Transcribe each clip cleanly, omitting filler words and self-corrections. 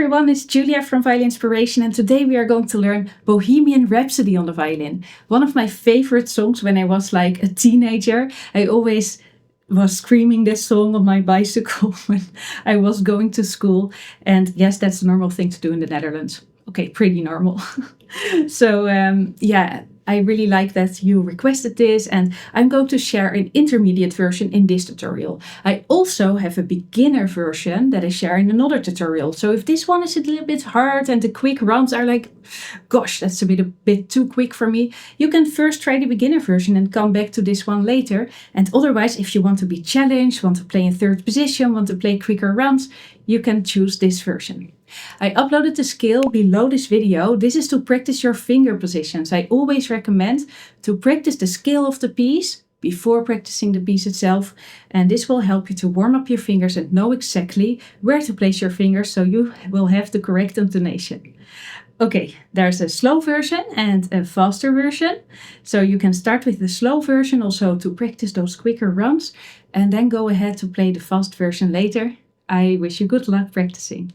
everyone, it's Julia from Violin Inspiration, and today we are going to learn Bohemian Rhapsody on the violin. One of my favorite songs when I was like a teenager. I always was screaming this song on my bicycle when I was going to school. And yes, that's a normal thing to do in the Netherlands. Okay, pretty normal. So I really like that you requested this, and I'm going to share an intermediate version in this tutorial. I also have a beginner version that I share in another tutorial. So if this one is a little bit hard and the quick rounds are like, gosh, that's a bit too quick for me, you can first try the beginner version and come back to this one later. And otherwise, if you want to be challenged, want to play in third position, want to play quicker rounds, you can choose this version. I uploaded the scale below this video. This is to practice your finger positions. I always recommend to practice the scale of the piece before practicing the piece itself. And this will help you to warm up your fingers and know exactly where to place your fingers so you will have the correct intonation. Okay, there's a slow version and a faster version. So you can start with the slow version also to practice those quicker runs and then go ahead to play the fast version later. I wish you good luck practicing.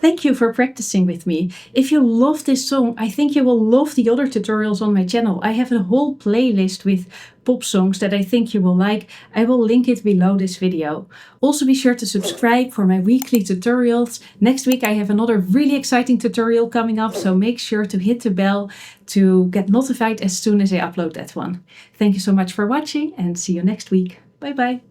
Thank you for practicing with me. If you love this song, I think you will love the other tutorials on my channel. I have a whole playlist with pop songs that I think you will like. I will link it below this video. Also be sure to subscribe for my weekly tutorials. Next week I have another really exciting tutorial coming up, so make sure to hit the bell to get notified as soon as I upload that one. Thank you so much for watching and see you next week. Bye bye.